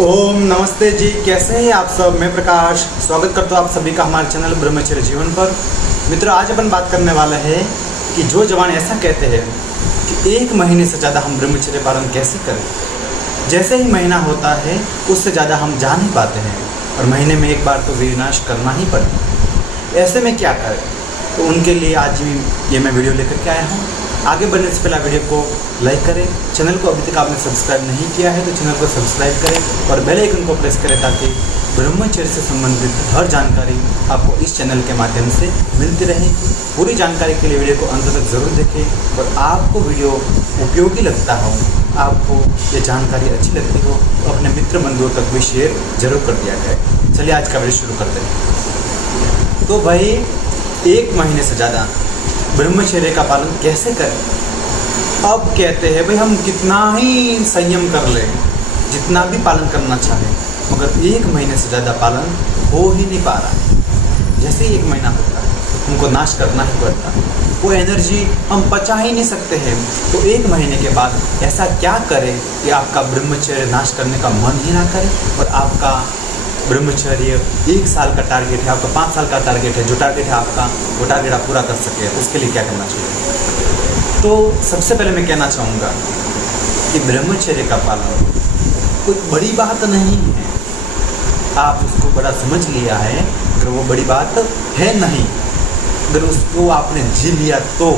ओम नमस्ते जी, कैसे हैं आप सब। मैं प्रकाश स्वागत करता हूँ आप सभी का हमारे चैनल ब्रह्मचर्य जीवन पर। मित्रों, आज अपन बात करने वाले हैं कि जो जवान ऐसा कहते हैं कि 1 महीने से ज़्यादा हम ब्रह्मचर्य पालन कैसे करें। जैसे ही महीना होता है उससे ज़्यादा हम जा नहीं पाते हैं और महीने में एक बार तो विनाश करना ही पड़ता है। ऐसे में क्या करें, तो उनके लिए आज ये मैं वीडियो लेकर के आया हूँ। आगे बढ़ने से पहले वीडियो को लाइक करें, चैनल को अभी तक आपने सब्सक्राइब नहीं किया है तो चैनल को सब्सक्राइब करें और बेल आइकन को प्रेस करें ताकि ब्रह्मचर्य से संबंधित हर जानकारी आपको इस चैनल के माध्यम से मिलती रहेगी। पूरी जानकारी के लिए वीडियो को अंत तक ज़रूर देखें और आपको वीडियो उपयोगी लगता हो, आपको ये जानकारी अच्छी लगती हो तो अपने मित्र बंधुओं तक भी शेयर जरूर कर दिया जाए। चलिए आज का वीडियो शुरू करते हैं। तो भाई 1 महीने से ज़्यादा ब्रह्मचर्य का पालन कैसे करें। अब कहते हैं भाई हम कितना ही संयम कर लें, जितना भी पालन करना चाहें, मगर 1 महीने से ज़्यादा पालन हो ही नहीं पा रहा है। जैसे ही 1 महीना होता है उनको नाश करना ही पड़ता है, वो एनर्जी हम पचा ही नहीं सकते हैं। तो 1 महीने के बाद ऐसा क्या करें कि आपका ब्रह्मचर्य नाश करने का मन ही ना करे और आपका ब्रह्मचर्य 1 साल का टारगेट है, आपका 5 साल का टारगेट है, जो टारगेट है आपका वो टारगेट आप पूरा कर सके। उसके लिए क्या करना चाहिए। तो सबसे पहले मैं कहना चाहूँगा कि ब्रह्मचर्य का पालन कोई बड़ी बात नहीं है। आप उसको बड़ा समझ लिया है, अगर वो बड़ी बात है नहीं, अगर उसको आपने जी लिया तो,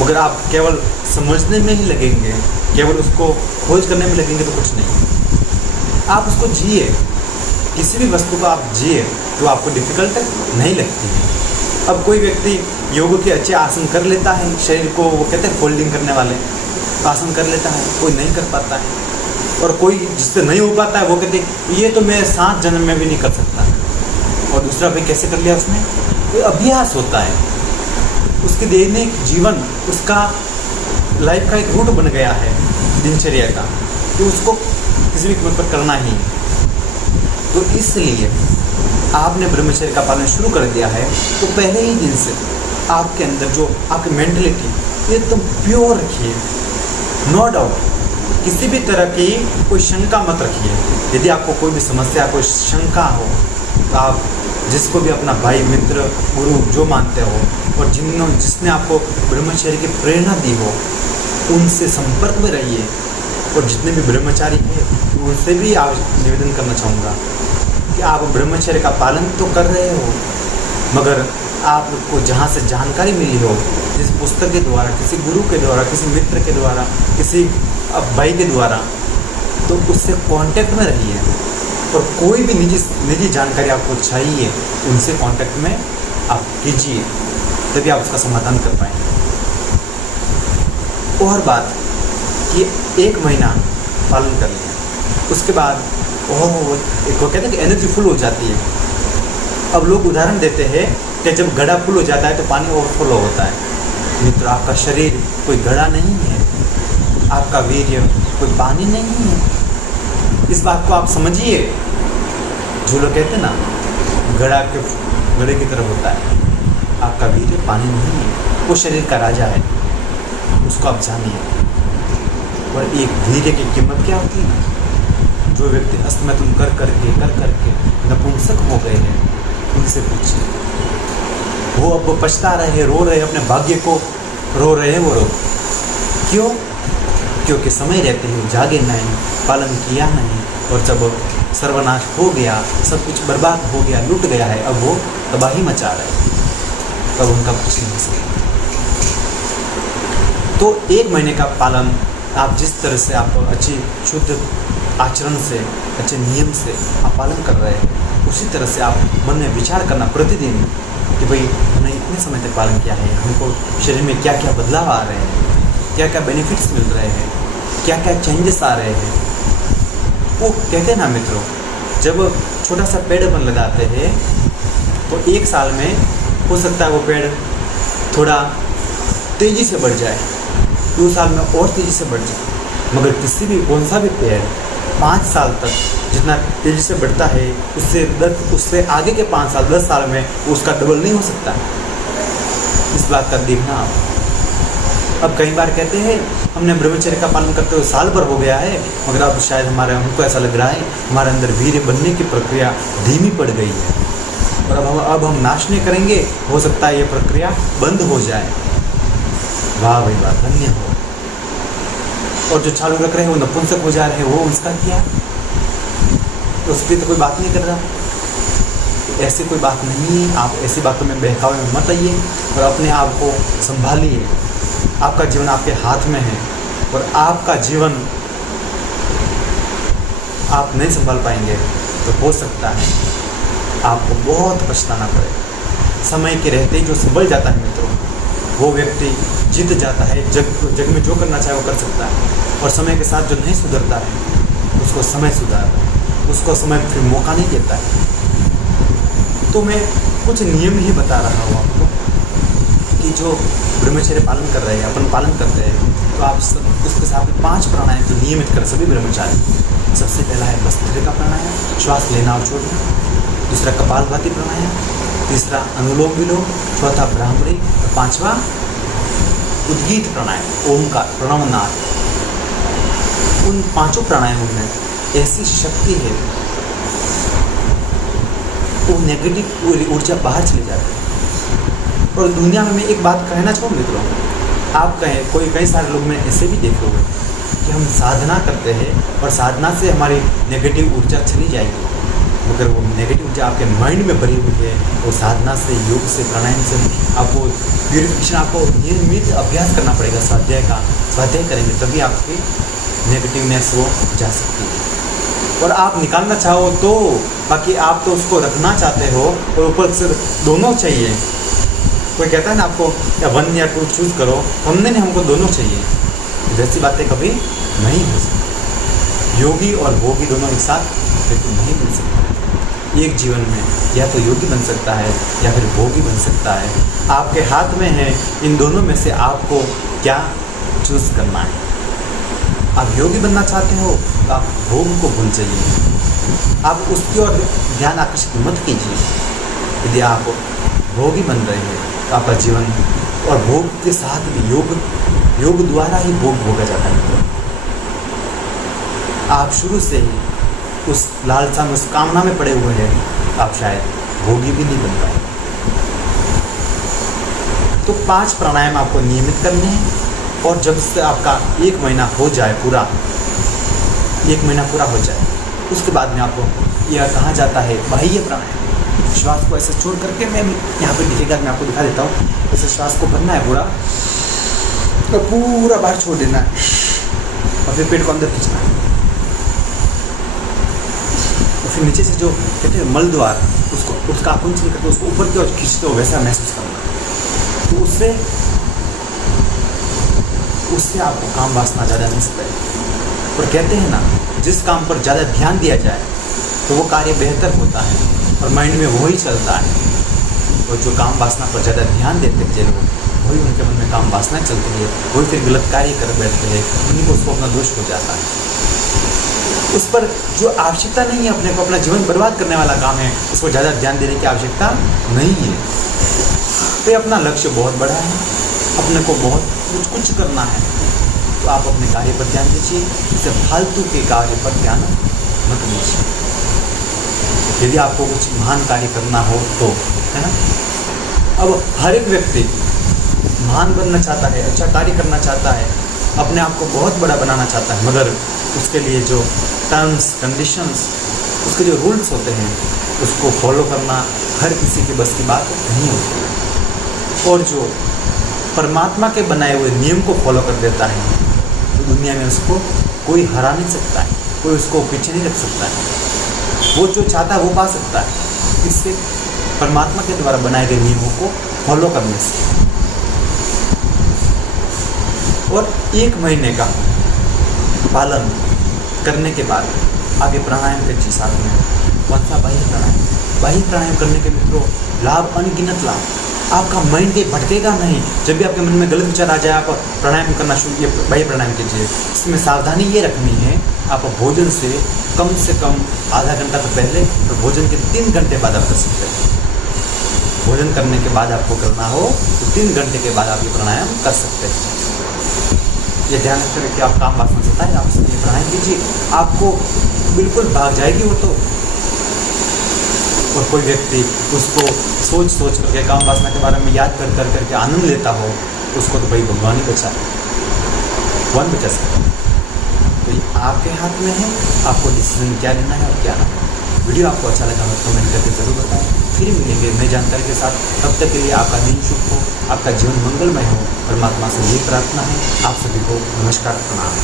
मगर आप केवल समझने में ही लगेंगे, केवल उसको खोज करने में लगेंगे तो कुछ नहीं। आप उसको जिए, किसी भी वस्तु को आप जिए तो आपको डिफ़िकल्ट नहीं लगती है। अब कोई व्यक्ति योग के अच्छे आसन कर लेता है, शरीर को वो कहते हैं फोल्डिंग करने वाले आसन कर लेता है, कोई नहीं कर पाता है। और कोई जिससे नहीं हो पाता है वो कहते हैं ये तो मैं 7 जन्म में भी नहीं कर सकता। और दूसरा भाई कैसे कर लिया उसने, कोई अभ्यास होता है, उसके दैनिक जीवन, उसका लाइफ का एक रूट बन गया है दिनचर्या का, तो उसको किसी भी कीमत पर करना ही। तो इसलिए आपने ब्रह्मचर्य का पालन शुरू कर दिया है तो पहले ही दिन से आपके अंदर जो आपकी मेंटलिटी एकदम प्योर रखिए, नो डाउट। किसी भी तरह की कोई शंका मत रखिए। यदि आपको कोई भी समस्या, कोई शंका हो तो आप जिसको भी अपना भाई, मित्र, गुरु जो मानते हो और जिसने आपको ब्रह्मचर्य की प्रेरणा दी हो उनसे संपर्क में रहिए। और जितने भी ब्रह्मचारी हैं उनसे भी आप निवेदन करना चाहूँगा कि आप ब्रह्मचर्य का पालन तो कर रहे हो, मगर आपको जहाँ से जानकारी मिली हो, जिस पुस्तक के द्वारा, किसी गुरु के द्वारा, किसी मित्र के द्वारा, किसी भाई के द्वारा, तो उससे कांटेक्ट में रहिए। और कोई भी निजी जानकारी आपको चाहिए उनसे कांटेक्ट में आप कीजिए, तभी आप उसका समाधान कर पाएंगे। और बात कि 1 महीना पालन कर लिया, उसके बाद एक वो कहते हैं कि एनर्जी फुल हो जाती है। अब लोग उदाहरण देते हैं कि जब घड़ा फुल हो जाता है तो पानी ओवरफ्लो होता है। मित्र, आपका शरीर कोई घड़ा नहीं है, आपका वीर्य कोई पानी नहीं है। इस बात को आप समझिए। जो लोग कहते हैं ना घड़े की तरह होता है, आपका वीर्य पानी नहीं है, वो शरीर का राजा है, उसको आप जानिए। और एक वीर्य की कीमत क्या होती है। जो व्यक्ति अस्त में तुम कर करके नपुंसक हो गए हैं उनसे पूछिए, वो अब पछता रहे हैं, रो रहे हैं, अपने भाग्य को रो रहे हैं। वो रो क्यों? क्योंकि समय रहते ही जागे नहीं, पालन किया नहीं, और जब सर्वनाश हो गया, सब कुछ बर्बाद हो गया, लूट गया है, अब वो तबाही मचा रहे हैं, तब उनका कुछ नहीं हो सकता। तो 1 महीने का पालन आप जिस तरह से आप अच्छी शुद्ध आचरण से, अच्छे नियम से आप पालन कर रहे हैं, उसी तरह से आप मन में विचार करना प्रतिदिन कि भाई हमने इतने समय तक पालन किया है, हमको शरीर में क्या क्या बदलाव आ रहे हैं, क्या क्या बेनिफिट्स मिल रहे हैं, क्या क्या चेंजेस आ रहे हैं। वो कहते हैं ना मित्रों, जब छोटा सा पेड़ अपन लगाते हैं तो 1 साल में हो सकता है वो पेड़ थोड़ा तेज़ी से बढ़ जाए, 2 साल में और तेज़ी से बढ़ जाए, मगर किसी भी कौन सा भी पेड़ 5 साल तक जितना तेज़ी से बढ़ता है उससे आगे के 5 साल, 10 साल में उसका डबल नहीं हो सकता। इस बात का देखना आप। अब कई बार कहते हैं हमने ब्रह्मचर्य का पालन करते हुए साल भर हो गया है, मगर अब शायद हमको ऐसा लग रहा है हमारे अंदर वीर्य बनने की प्रक्रिया धीमी पड़ गई है और अब हम नाश नहीं करेंगे, हो सकता है ये प्रक्रिया बंद हो जाए। वाह भाई वाह, धन्य हो। और जो चालू रख रहे हैं वो नपुंसक हो जा रहे हैं, वो उसका क्या, तो उस पर तो कोई बात नहीं कर रहा। ऐसी कोई बात नहीं है, आप ऐसी बातों में बहकावे में मत आइए और अपने आप को संभालिए। आपका जीवन आपके हाथ में है और आपका जीवन आप नहीं संभाल पाएंगे तो हो सकता है आपको बहुत पछताना पड़े। समय के रहते ही जो संभल जाता है मित्रों, वो व्यक्ति जीत जाता है। जग में जो करना चाहे वो कर सकता है, और समय के साथ जो नहीं सुधरता है उसको समय सुधारता है, उसको समय फिर मौका नहीं देता है। तो मैं कुछ नियम ही बता रहा हूँ आपको कि जो ब्रह्मचर्य पालन कर रहे हैं, अपन पालन करते हैं, तो आप सब उसके साथ 5 प्राणायाम तो नियमित कर सभी ब्रह्मचारी। सबसे पहला है भस्त्रिका प्राणायाम, श्वास लेना और छोड़ना। दूसरा कपालभाति प्राणायाम, तीसरा अनुलोम विलोम, चौथा भ्रामरी और 5वां उद्गीत प्राणायाम, ओमकार प्रणवनाद। उन 5 प्राणायामों में ऐसी शक्ति है, वो नेगेटिव ऊर्जा बाहर चली जाती है। और दुनिया में मैं एक बात कहना चाहूँ मित्रों, आप कहें कोई कई सारे लोग मैं ऐसे भी देखे हुए कि हम साधना करते हैं और साधना से हमारी नेगेटिव ऊर्जा चली जाएगी, मगर वो नेगेटिव ऊर्जा आपके माइंड में भरी हुई है। वो साधना से, योग से, प्राणायाम से आपको प्यूरिफिकेशन, आपको नियमित अभ्यास करना पड़ेगा स्वाध्याय का। स्वाध्याय करेंगे तभी आपकी नेगेटिवनेस वो जा सकती है और आप निकालना चाहो तो, बाकी आप तो उसको रखना चाहते हो और ऊपर से दोनों चाहिए। कोई कहता है ना आपको या 1 या 2 चूज़ करो, हमने नहीं, हमको दोनों चाहिए। वैसी बातें कभी नहीं हो सकती। योगी और भोगी दोनों एक साथ बिल्कुल नहीं मिल सकते। एक जीवन में या तो योगी बन सकता है या फिर भोगी बन सकता है। आपके हाथ में है इन दोनों में से आपको क्या चूज़ करना है। आप योगी बनना चाहते हो तो आप भोग को भूल जाइए, आप उसकी ओर ध्यान आकर्षित मत कीजिए। यदि आप भोगी बन रहे हैं तो आपका जीवन और भोग के साथ भी योग द्वारा ही भोग भोगा जाता है। आप शुरू से ही उस लालसा में, उस कामना में पड़े हुए हैं, आप शायद भोगी भी नहीं बन पाए। तो 5 प्राणायाम आपको नियमित करने हैं और जब से आपका 1 महीना हो जाए, पूरा 1 महीना पूरा हो जाए, उसके बाद में आपको यह कहा जाता है बाह्य प्राणायाम। श्वास को ऐसे छोड़ करके, मैं यहाँ पे दिखेगा, मैं आपको दिखा देता हूँ। ऐसे श्वास को भरना है पूरा, तो पूरा बाहर छोड़ देना है और फिर पेट को अंदर खींचना है। और फिर नीचे से जो कहते हैं मल द्वार, उसका आकुंचन करके उसको ऊपर की ओर खींचते हो, वैसा महसूस करना। तो उससे आपको काम वासना ज़्यादा नहीं सकता है। और कहते हैं ना, जिस काम पर ज़्यादा ध्यान दिया जाए तो वो कार्य बेहतर होता है और माइंड में वही चलता है। और जो काम वासना पर ज़्यादा ध्यान देते हैं लोग, वही उनके मन में काम वासना चलती है, वही फिर गलत कार्य कर बैठते हैं, उन्हीं को उसको अपना दोष हो जाता है। उस पर जो आवश्यकता नहीं है, अपना जीवन बर्बाद करने वाला काम है, उसको ज़्यादा ध्यान देने की आवश्यकता नहीं है। तो अपना लक्ष्य बहुत बड़ा है, अपने को बहुत कुछ करना है, तो आप अपने कार्य पर ध्यान दीजिए, इससे फालतू के कार्य पर ध्यान मत दीजिए। यदि आपको कुछ महान कार्य करना हो तो, है ना। अब हर एक व्यक्ति महान बनना चाहता है, अच्छा कार्य करना चाहता है, अपने आप को बहुत बड़ा बनाना चाहता है, मगर उसके लिए जो टर्म्स कंडीशंस, उसके जो रूल्स होते हैं, उसको फॉलो करना हर किसी के बस की बात नहीं होती है। और जो परमात्मा के बनाए हुए नियम को फॉलो कर देता है, तो दुनिया में उसको कोई हरा नहीं सकता है, कोई उसको पीछे नहीं रख सकता है। वो जो चाहता है वो पा सकता है, इससे परमात्मा के द्वारा बनाए गए नियमों को फॉलो करने से। और 1 महीने का पालन करने के बाद आप ये प्राणायाम करिए साथ में। कौन सा? बाह्य प्राणायाम। बाह्य प्राणायाम करने के मित्रों लाभ अनगिनत लाभ। आपका माइंड कहीं भटकेगा नहीं। जब भी आपके मन में गलत विचार आ जाए, आप प्राणायाम करना शुरू, ये बाह्य प्राणायाम कीजिए। इसमें सावधानी ये रखनी है, आप भोजन से कम आधा घंटा तो पहले और भोजन के 3 घंटे बाद आप कर सकते हैं। भोजन करने के बाद आपको करना हो तो 3 घंटे के बाद आप ये प्राणायाम कर सकते हैं। ये ध्यान रख कर कि आप काम वासना सताएं, आप उसके लिए प्राणायाम कीजिए, आपको बिल्कुल भाग जाएगी वो तो। और कोई व्यक्ति उसको सोच सोच करके काम वासना के बारे में याद कर कर करके आनंद लेता हो, उसको तो भाई भगवान ही बचा, कौन बचा सकता। तो ये आपके हाथ में है, आपको डिसीजन क्या लेना है और क्या ना। वीडियो आपको अच्छा लगा तो कमेंट करके ज़रूर बताएं। फिर मिलेंगे नई जानकारी के साथ, तब तक के लिए आपका दिन शुभ हो, आपका जीवन मंगलमय हो। परमात्मा से यही प्रार्थना है। आप सभी को नमस्कार, प्रणाम।